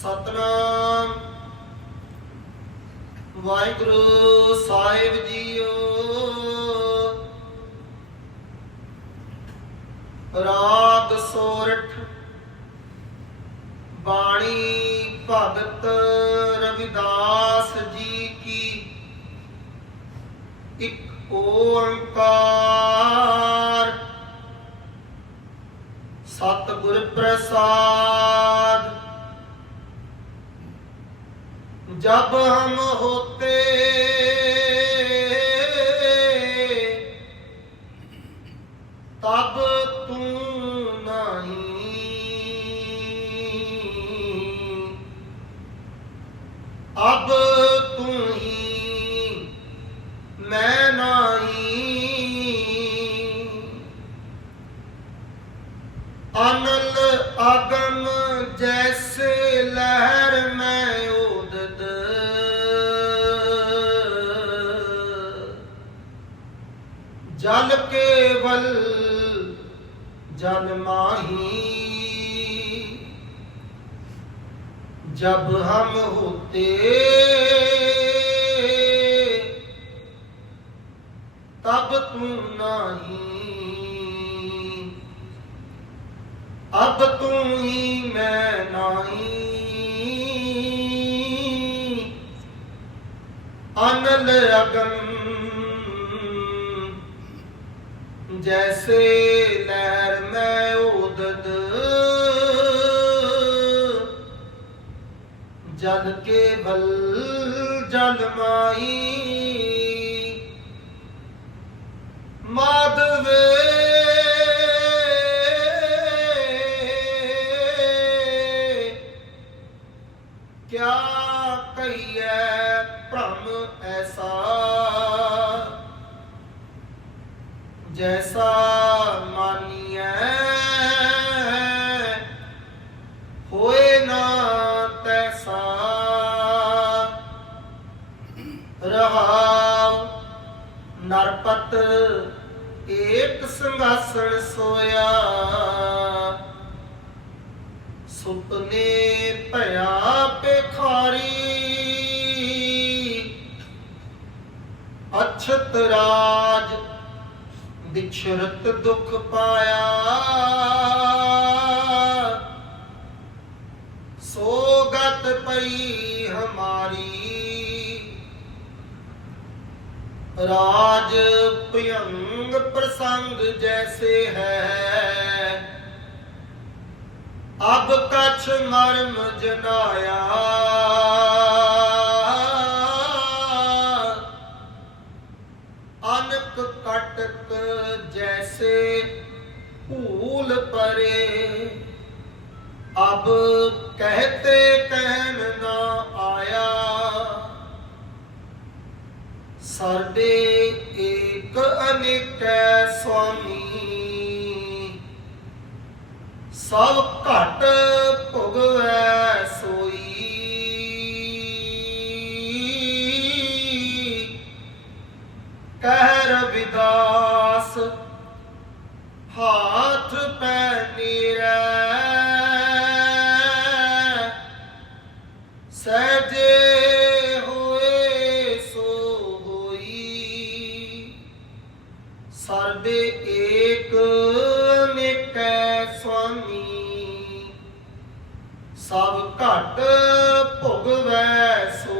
ਸਤਨਾਮ। ਵਾਹਿਗੁਰੂ ਸਾਹਿਬ JIO. ਰਾਗ ਸੋਰਠ, ਬਾਣੀ ਭਗਤ ਰਵਿਦਾਸ ਜੀ ਕੀ ਇੱਕ ਓੰਕਾਰ। ਸਤਿਗੁਰ ਪ੍ਰਸਾਦ जब हम होते ਜਲ ਕੇਵਲ ਜਲ ਮਾਹੀ। ਜਬ ਹਮ ਹੋਤੇ, ਤਬ ਤੂੰ ਨਹੀਂ। ਅਬ ਤੂੰ ਹੀ ਮੈਂ ਨਹੀਂ। ਅਨਲ ਅਗਨ ਜੈਸੇ ਲਹਿਰ ਮੈਂ ਉਦਦ ਜਲ ਕੇ ਬਲ ਜਲ ਮਾਈ ਮਾਦਵੇ ਕਿਆ ਕਹੀਏ ਭ੍ਰਮ ਐਸਾ ਜੈਸਾ ਮਾਨੀਐ ਹੋਏ ਨਾ ਤੈਸਾ ਰਹਾਉ ਨਰਪਤ ਏਕ ਸੰਗਾਸਣ ਸੋਇਆ ਸੁਪਨੇ ਭਇਆ ਪਖਾਰੀ ਅਛਤ ਰਾਜ ਵਿਛਰਤ ਦੁੱਖ ਪਾਇਆ। ਸੋਗਤ ਪਈ ਹਮਾਰੀ। ਰਾਜ ਭਯੰਗ ਪ੍ਰਸੰਗ ਜੈਸੇ ਹੈ। ਅਬ ਕਛ ਮਰਮ ਜਨਾਇਆ। ਨਾਨਕ ਕਟਕ ਜੈਸੇ ਭੂਲ ਪਰੇ। ਅਬ ਕਹਤੇ ਕਹਿਨ ਨਾ ਆਇਆ। ਸਰਦੇ ਏਕ ਅਨੇਕੈ ਸੁਆਮੀ। ਸਭ ਘਟ ਭੁਗਵੈ ਹਾਥ ਪੈ ਨੀਰੈ। ਸਹਜੇ ਹੋਏ ਸੋ ਹੋਈ। ਸਰਬੇ ਏਕ ਨਿਕੈ ਸੁਆਮੀ। ਸਭ ਘਟ ਭੁਗਵੈ ਸੋਈ